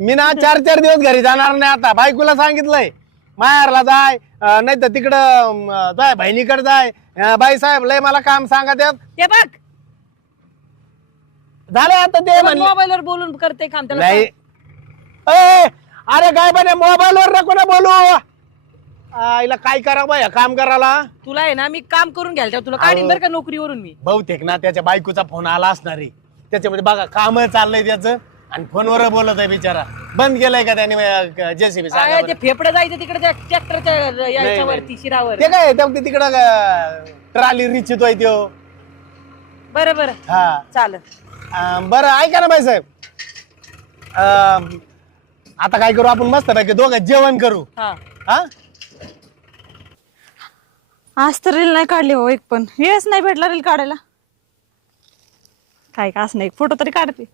मी ना 4-4 दिवस घरी जाणार नाही आता. बायकोला सांगितलंय माहेरला जाय, नाही तर तिकडं जाय बहिणीकडे जाय. बाई साहेब लय मला काम सांगा त्यात. ते बघ झालं आता ते म्हणले. मोबाईलवर बोलून करते काम त्याला नाही अरे काय पण मोबाईलवर नको ना बोलू. आईला काय करावं या काम करायला. तुला आहे ना मी काम करून घ्यायला तेव्हा तुला काढीन बरं का नोकरीवरून मी. बहुतेक ना त्याच्या बायकोचा फोन आला असणार आहे. त्याच्यामध्ये बघा काम चाललंय त्याचं आणि फोनवर बोलत आहे बिचारा. बंद केलंय का त्याने जेसीबी? काय ते फेफडं जायचं तिकडे त्या ट्रॅक्टरच्या याच्यावरती शिरावर. ते काय तिकडं ट्राली रिचितोय त्यो. बरं बरं हा चालेल. बरं ऐका ना बाई साहेब, आता काय करू आपण मस्त पैकी दोघं जेवण करू. हा हा आज तर रील नाही काढली हो एक पण. वेळच नाही भेटला रील काढायला. काय का असं नाही, फोटो तरी काढते.